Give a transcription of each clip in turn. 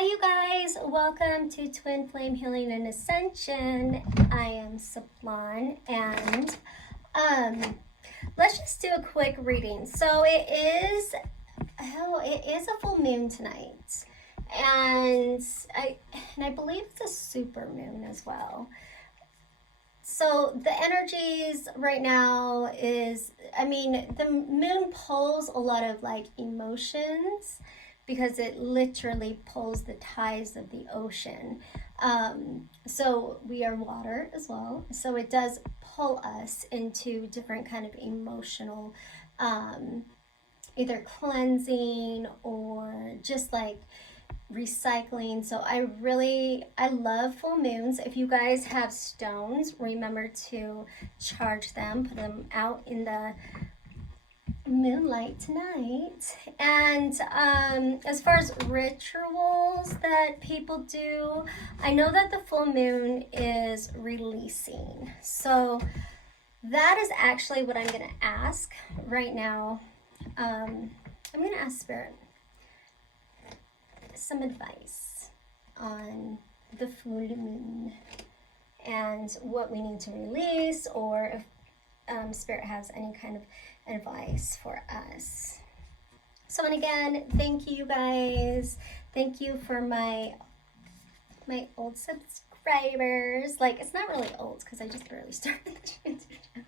Hi you guys, welcome to Twin Flame Healing and Ascension. I am Sablon and let's just do a quick reading. So it is a full moon tonight. And I believe it's a super moon as well. So the energies right now is, the moon pulls a lot of like emotions because it literally pulls the tides of the ocean. So we are water as well. So it does pull us into different kind of emotional, either cleansing or just like recycling. So I love full moons. If you guys have stones, remember to charge them, put them out in the moonlight tonight. And as far as rituals that people do, I know that the full moon is releasing. So that is actually what I'm going to ask right now. I'm going to ask Spirit some advice on the full moon and what we need to release, or if Spirit has any kind of advice for us. So, and again, thank you guys. Thank you for my old subscribers. Like, it's not really old because I just barely started the transition.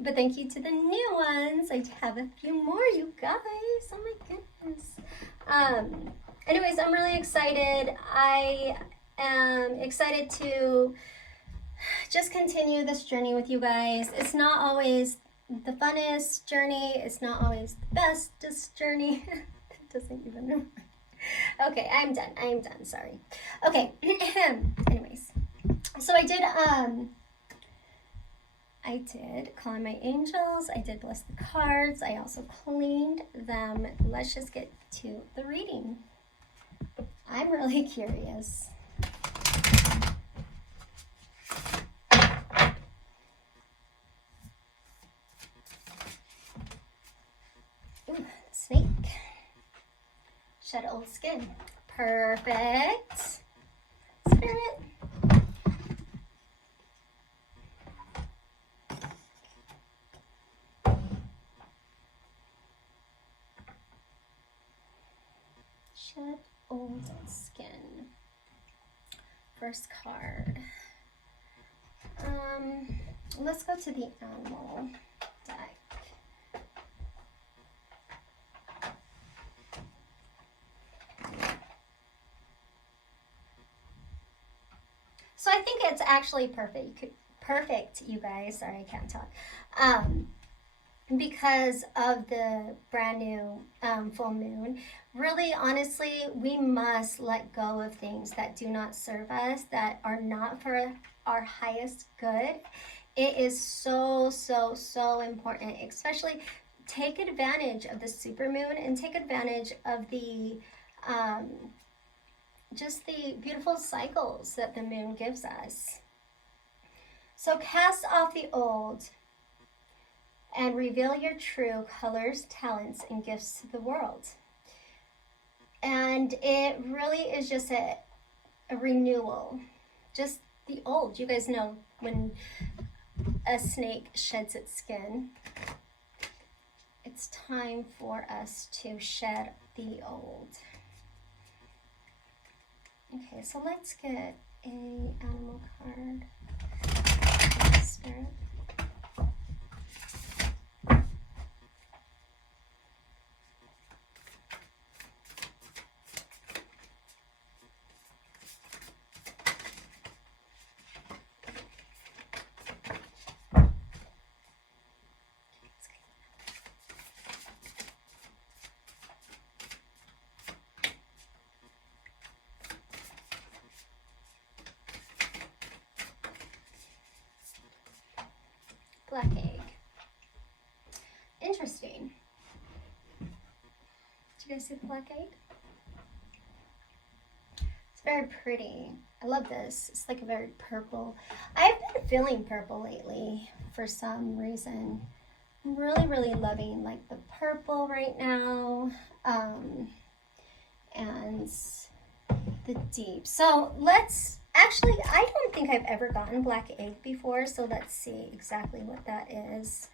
But thank you to the new ones. I have a few more, you guys. Oh my goodness. Anyways, I'm really excited. I am excited to just continue this journey with you guys. It's not always the funnest journey. It's not always the bestest journey. It doesn't even know. Okay, I'm done. Sorry. Okay. Anyways, so I did call in my angels. I did bless the cards. I also cleaned them. Let's just get to the reading. I'm really curious. Ooh, snake. Shed old skin. Perfect. Spirit. Shed old skin. First card. Let's go to the animal deck. So I think it's actually perfect, you guys. Sorry, I can't talk. Because of the brand new full moon, really, honestly, we must let go of things that do not serve us, that are not for our highest good. It is so, so, so important. Especially take advantage of the supermoon and take advantage of the just the beautiful cycles that the moon gives us. So cast off the old and reveal your true colors, talents, and gifts to the world. And it really is just a renewal. Just the old. You guys know when a snake sheds its skin, it's time for us to shed the old. Okay, so let's get a animal card. Spirit. Black egg. Interesting. Do you guys see the black egg? It's very pretty. I love this. It's like a very purple. I've been feeling purple lately for some reason. I'm really, really loving like the purple right now. and the deep. So let's actually, I don't think I've ever gotten black egg before, so let's see exactly what that is.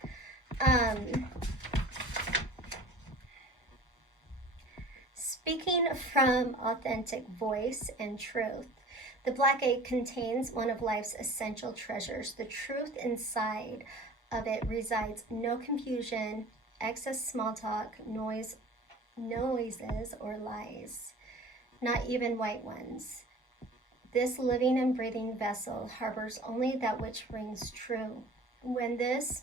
Speaking from authentic voice and truth, the black egg contains one of life's essential treasures. The truth inside of it resides. No confusion, excess small talk, noises, or lies. Not even white ones. This living and breathing vessel harbors only that which rings true. When this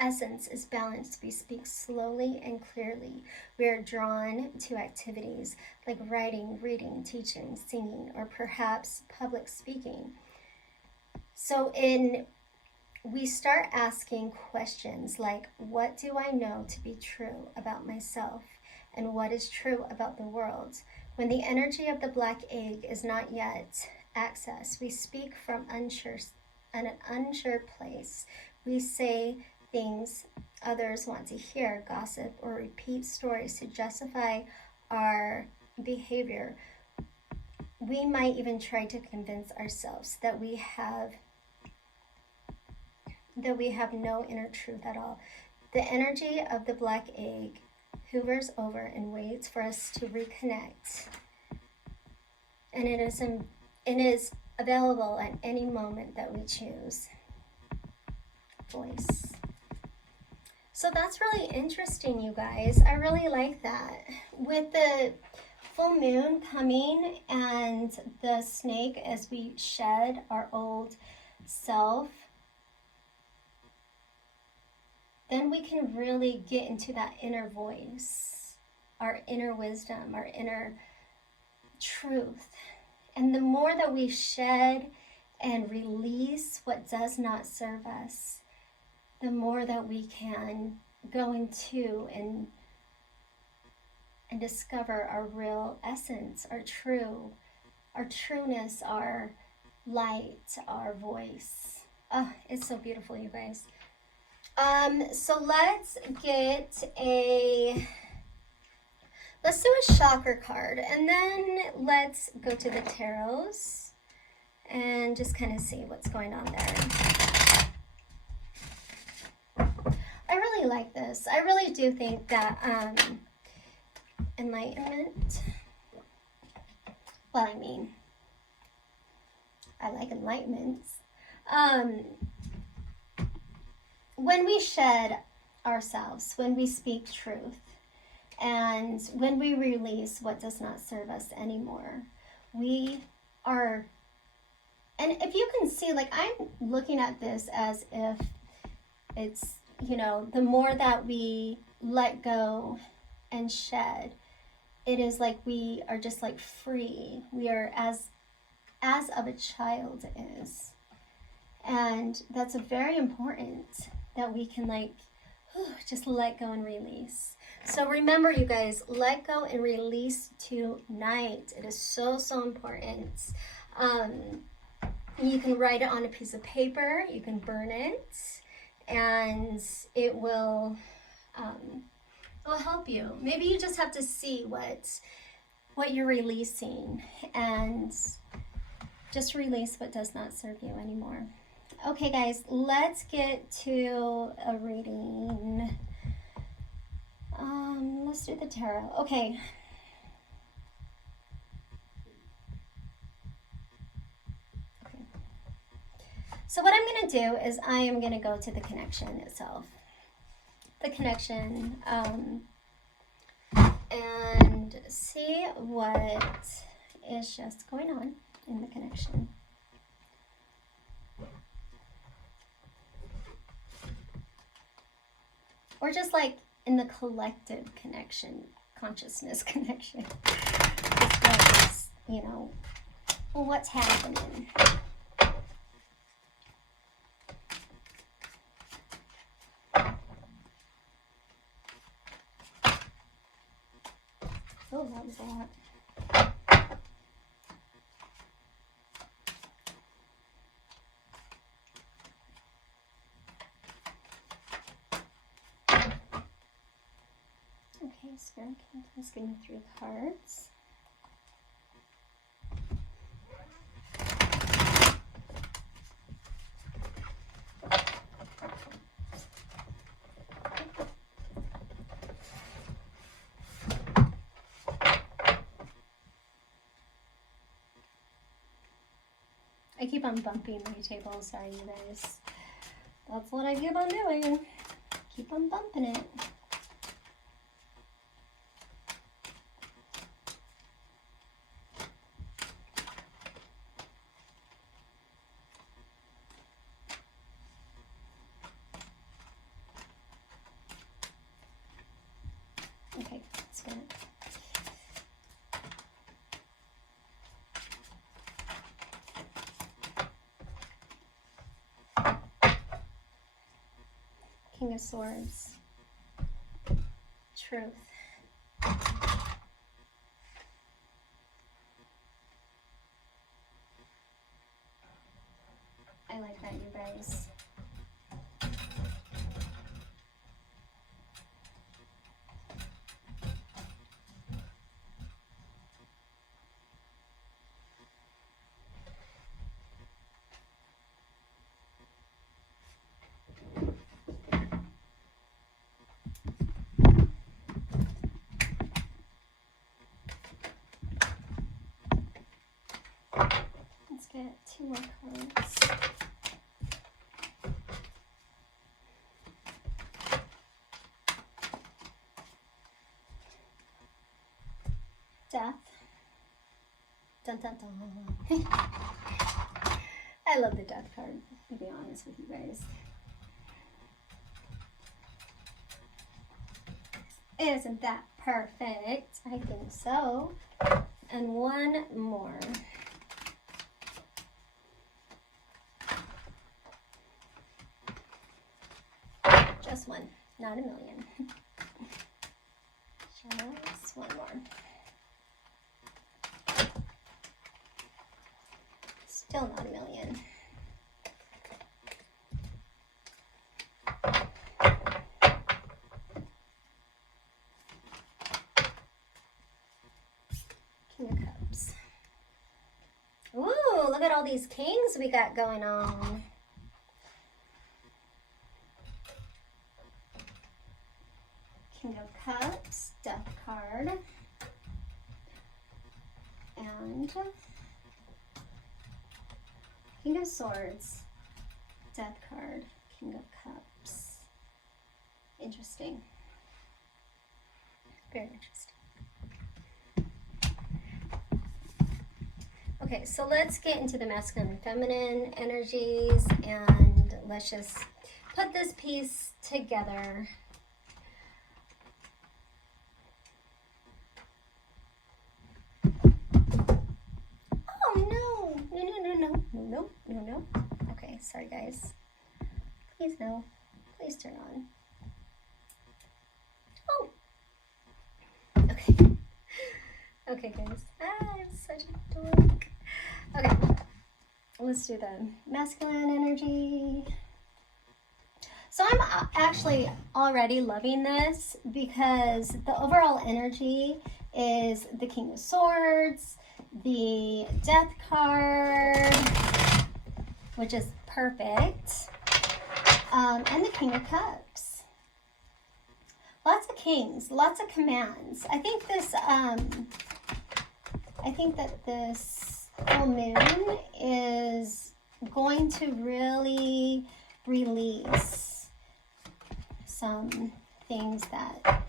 essence is balanced, we speak slowly and clearly. We are drawn to activities like writing, reading, teaching, singing, or perhaps public speaking. So we start asking questions like, what do I know to be true about myself? And what is true about the world? When the energy of the black egg is not yet accessed, we speak from an unsure place. We say things others want to hear, gossip, or repeat stories to justify our behavior. We might even try to convince ourselves that we have no inner truth at all. The energy of the black egg hovers over and waits for us to reconnect. And it is available at any moment that we choose. Voice. So that's really interesting, you guys. I really like that. With the full moon coming and the snake, as we shed our old self, then we can really get into that inner voice, our inner wisdom, our inner truth. And the more that we shed and release what does not serve us, the more that we can go into and discover our real essence, our trueness, our light, our voice. Oh, it's so beautiful, you guys. So let's do a chakra card, and then let's go to the tarots and just kind of see what's going on there. I really like this. I really do think that enlightenment, well, I mean, I like enlightenment. When we shed ourselves, when we speak truth, and when we release what does not serve us anymore, we are, and if you can see, like, I'm looking at this as if it's, you know, the more that we let go and shed, it is like we are just like free. We are as of a child is. And that's very important that we can like just let go and release. So remember, you guys, let go and release tonight. It is so, so important. You can write it on a piece of paper. You can burn it, and it will help you. Maybe you just have to see what you're releasing, and just release what does not serve you anymore. Okay, guys, let's get to a reading. Let's do the tarot. Okay. So what I'm going to do is I am going to go to the connection itself. The connection, and see what is just going on in the connection. Or just like in the collective connection, consciousness connection. Just you know, what's happening. Oh, that was a lot. Okay, Spirit, can you please give me 3 cards? I keep on bumping my table. Sorry, you guys. That's what I keep on doing. Keep on bumping it. Okay, that's good. King of Swords. Truth. I like that, you guys. Let's get 2 more cards. Death. Dun dun dun. I love the death card, to be honest with you guys. Isn't that perfect? I think so. And 1 more. Just 1, not a million. Just 1 more. Still not a million. King of Cups. Ooh, look at all these kings we got going on. King of Cups, Death card, and King of Swords, Death card, King of Cups. Interesting. Very interesting. Okay, so let's get into the masculine and feminine energies, and let's just put this piece together. No. Okay, sorry guys. Please no. Please turn on. Oh. Okay. Okay guys. I'm such a dork. Okay. Let's do the masculine energy. So I'm actually already loving this because the overall energy is the King of Swords, the Death card, which is perfect, and the King of Cups. Lots of kings, lots of commands. I think that this full moon is going to really release some things that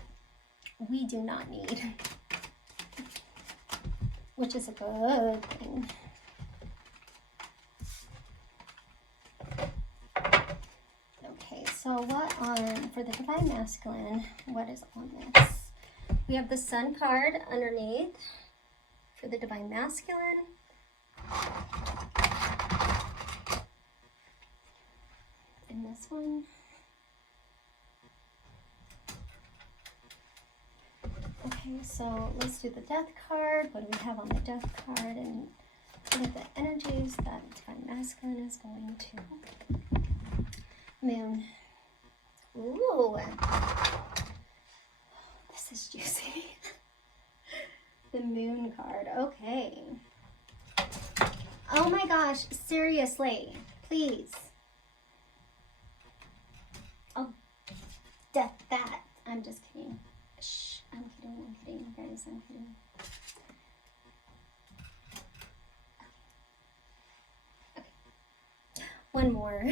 we do not need, which is a good thing. Okay, so what on, for the Divine Masculine, what is on this? We have the Sun card underneath for the Divine Masculine. And this one. Okay, so let's do the Death card. What do we have on the Death card? And what are the energies that Divine Masculine is going to? Moon. Ooh. This is juicy. The Moon card. Okay. Oh my gosh, seriously. Please. Oh, death that. I'm just kidding. Shh, I'm kidding, guys, I'm kidding. Okay. one more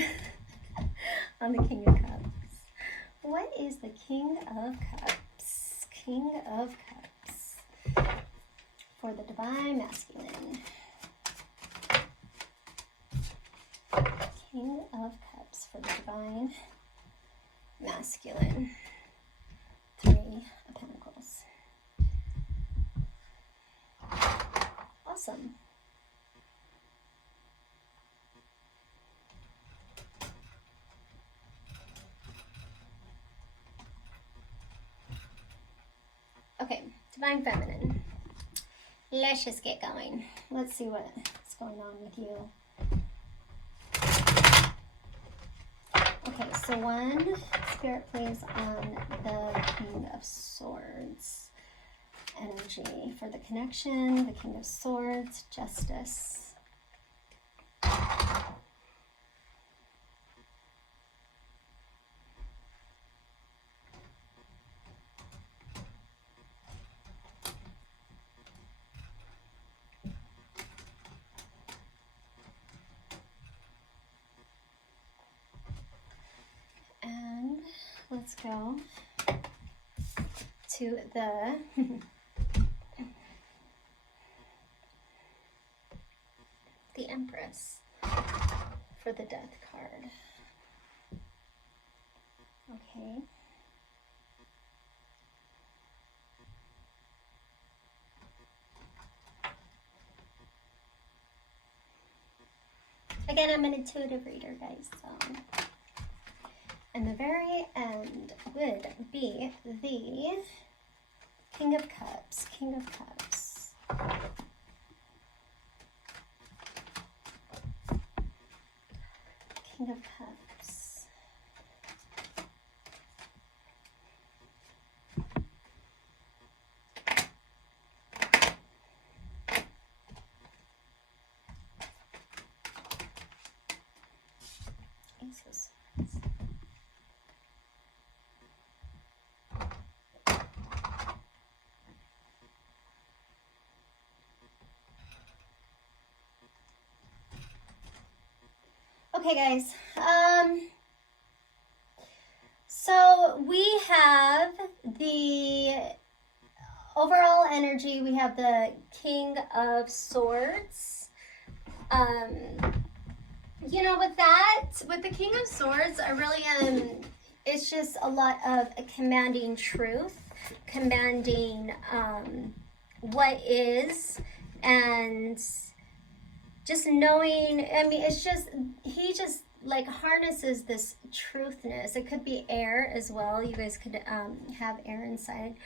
on the King of Cups. What is the King of Cups? King of Cups for the Divine Masculine. King of Cups for the Divine Masculine. Three of Pentacles. Awesome. Okay, Divine Feminine. Let's just get going. Let's see what's going on with you. Okay, so one, Spirit please on the King of Swords energy for the connection, the King of Swords, Justice. And let's go to the the Empress for the Death card. Okay. Again, I'm an intuitive reader, guys, so. And the very end would be the King of Cups, King of Cups. King of Cups. Ace of Swords. Okay, guys, so we have the overall energy. We have the King of Swords. You know, with the King of Swords, I really am, it's just a lot of commanding truth, commanding what is, and just knowing, I mean, it's just, he just like harnesses this truthness. It could be air as well. You guys could have air inside.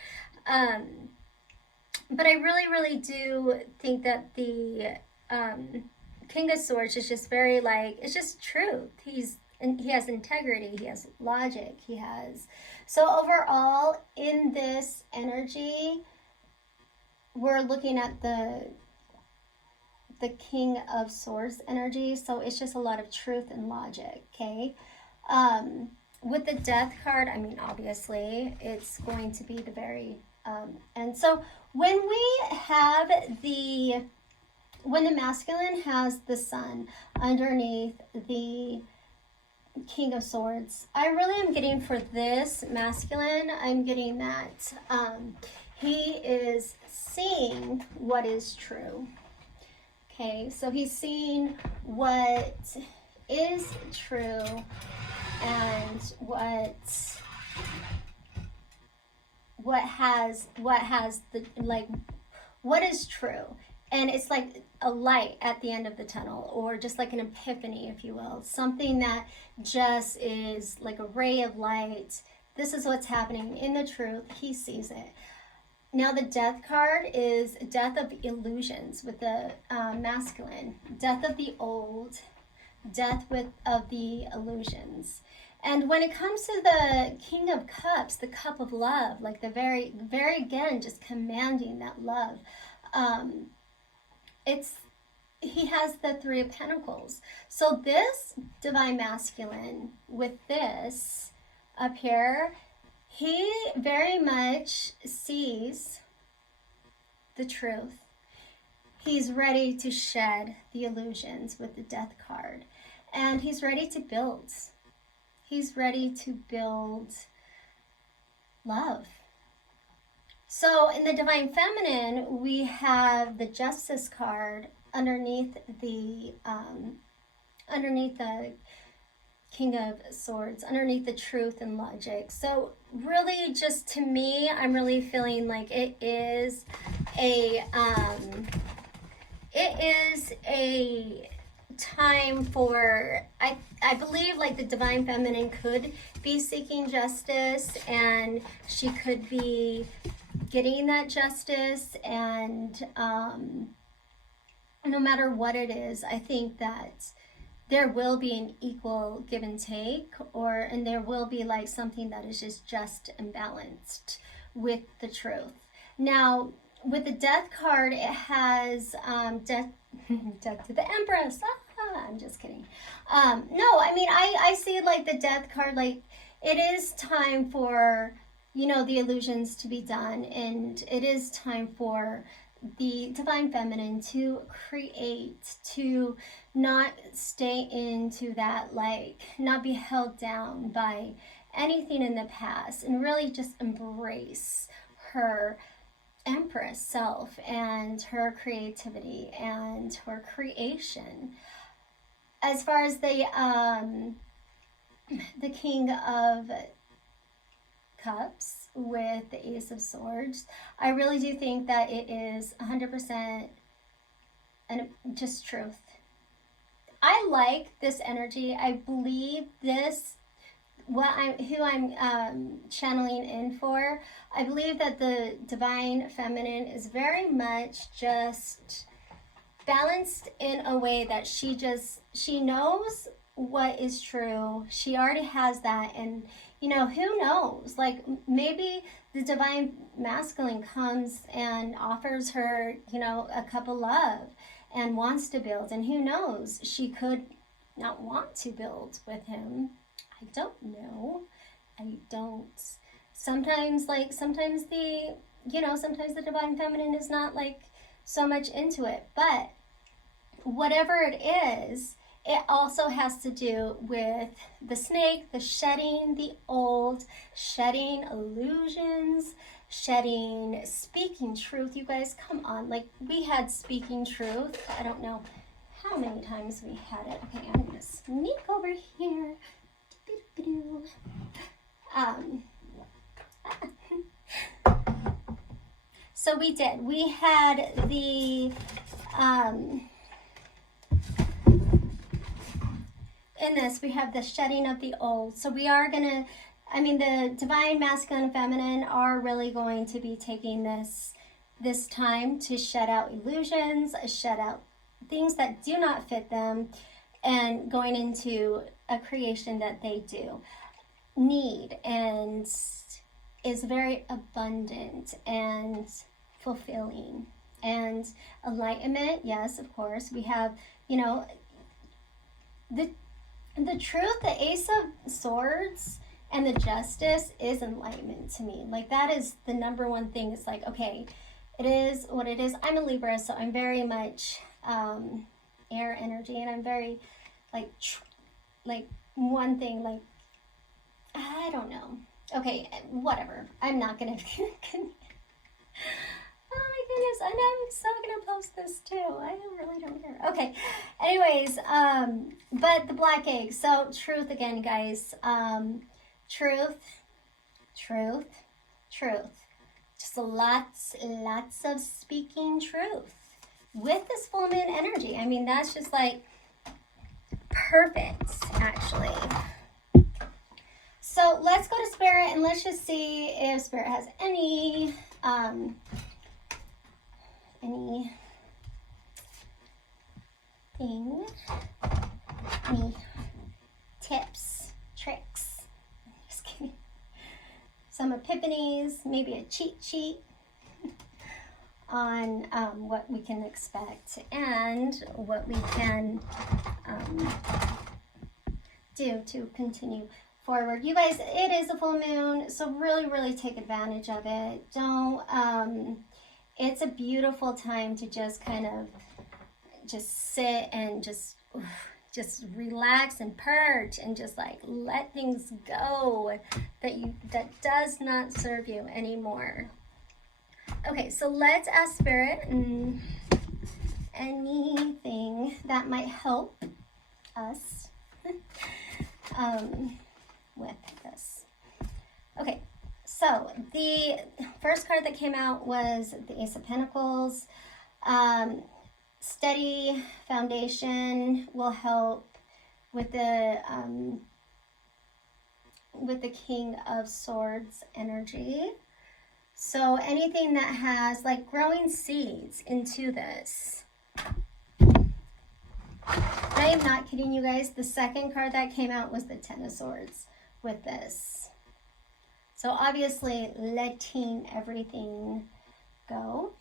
But I really, really do think that the King of Swords is just very like, it's just truth. He has integrity, he has logic, he has, so overall in this energy, we're looking at the King of Swords energy, so it's just a lot of truth and logic, okay? With the Death card, I mean, obviously, it's going to be the very, and so when the masculine has the Sun underneath the King of Swords, I really am getting for this masculine, I'm getting that he is seeing what is true. Okay, so he's seeing what is true and what has the, like, what is true. And it's like a light at the end of the tunnel, or just like an epiphany, if you will. Something that just is like a ray of light. This is what's happening in the truth. He sees it. Now the Death card is death of illusions with the masculine. Death of the old. Death of the illusions. And when it comes to the King of Cups, the cup of love, like the very, very again, just commanding that love. He has the Three of Pentacles. So this Divine Masculine with this up here, he very much sees the truth. He's ready to shed the illusions with the Death card. and he's ready to build. He's ready to build love. So in the Divine Feminine, we have the Justice card underneath the King of Swords, underneath the truth and logic. So really, just to me, I'm really feeling like it is a time for, I believe, like, the Divine Feminine could be seeking justice, and she could be getting that justice, and no matter what it is, I think that there will be an equal give and take, and there will be like something that is just and balanced with the truth. Now, with the Death card, it has death to the Empress. I'm just kidding. No, I mean, I see like the Death card, like it is time for, the illusions to be done, and it is time for the Divine Feminine to create, to not stay into that, like, not be held down by anything in the past, and really just embrace her Empress self and her creativity and her creation. As far as the King of Cups with the Ace of Swords, I really do think that it is 100% and just truth. I like this energy. I believe this, who I'm channeling in for. I believe that the Divine Feminine is very much just balanced in a way that she knows what is true. She already has that, and who knows, like, maybe the Divine Masculine comes and offers her, a cup of love and wants to build, and who knows, she could not want to build with him. I don't know. Sometimes the Divine Feminine is not like so much into it, but whatever it is, it also has to do with the snake, the shedding the old, shedding illusions, speaking truth. You guys, come on. Like, we had speaking truth. I don't know how many times we had it. Okay, I'm going to sneak over here. So we did. We had the... in this, we have the shedding of the old. So we are going to, the Divine Masculine and Feminine are really going to be taking this time to shed out illusions, shed out things that do not fit them, and going into a creation that they do need and is very abundant and fulfilling. And enlightenment, yes, of course. We have, the truth, the Ace of Swords, and the Justice is enlightenment to me. Like, that is the number one thing. It's like, okay, it is what it is. I'm a Libra, so I'm very much air energy, and I'm very, like one thing, like, I don't know. Okay, whatever. I'm not going to... Oh my goodness, I know, I'm so gonna post this too. I really don't care. Okay, anyways, but the black egg. So truth again, guys. Truth. Just lots of speaking truth with this full moon energy. I mean, that's just like perfect, actually. So let's go to Spirit, and let's just see if Spirit has any tips, tricks. Just kidding. Some epiphanies, maybe a cheat sheet on what we can expect and what we can do to continue forward. You guys, it is a full moon, so really take advantage of it. Don't it's a beautiful time to just kind of just sit and just just relax and purge and just like let things go that does not serve you anymore. Okay, so let's ask Spirit anything that might help us with this. Okay, so the first card that came out was the Ace of Pentacles. Steady foundation will help with the King of Swords energy. So anything that has like growing seeds into this. I am not kidding you guys. The second card that came out was the Ten of Swords with this. So obviously letting everything go.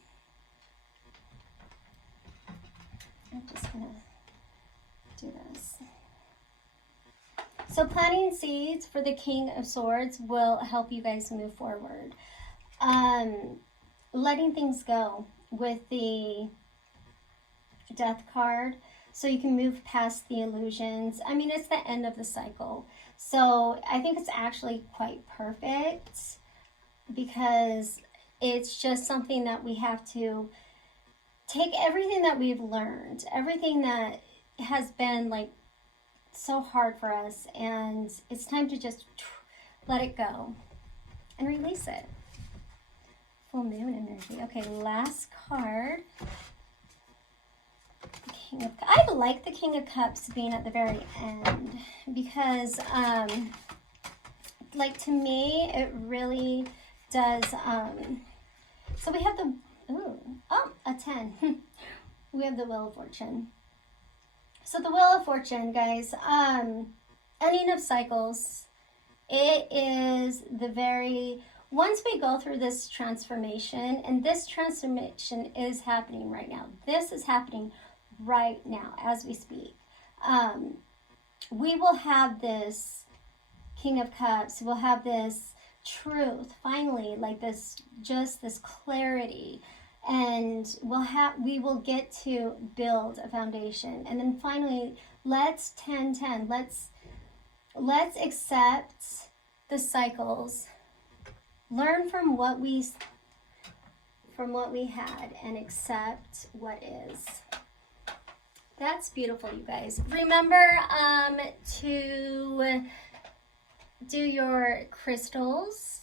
I'm just gonna do this. So planting seeds for the King of Swords will help you guys move forward. Letting things go with the Death card, so you can move past the illusions. I mean, it's the end of the cycle. So I think it's actually quite perfect because it's just something that we have to take everything that we've learned, everything that has been like so hard for us, and it's time to just let it go and release it. Full moon energy. Okay, last card. King of, I like the King of Cups being at the very end because like to me it really does so we have the a 10. We have the Wheel of Fortune. So the Wheel of Fortune, guys, ending of cycles. It is the very, once we go through this transformation, and this transformation is happening right now. This is happening right now as we speak. We will have this King of Cups. We'll have this truth finally, like this, just this clarity, and we will get to build a foundation. And then finally, let's 10-10. Let's accept the cycles, learn from what we had, and accept what is. That's beautiful, you guys. Remember to do your crystals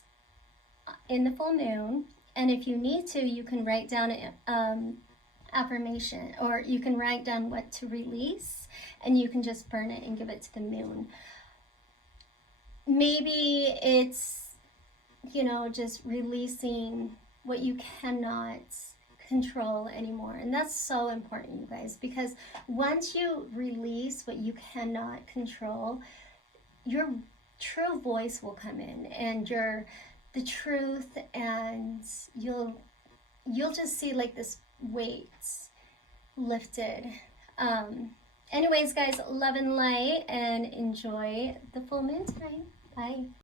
in the full moon, and if you need to, you can write down an affirmation, or you can write down what to release, and you can just burn it and give it to the moon. Maybe it's, just releasing what you cannot control anymore. And that's so important, you guys, because once you release what you cannot control, your true voice will come in, and the truth, and you'll just see like this weight lifted. Anyways, guys, love and light, and enjoy the full moon tonight. Bye.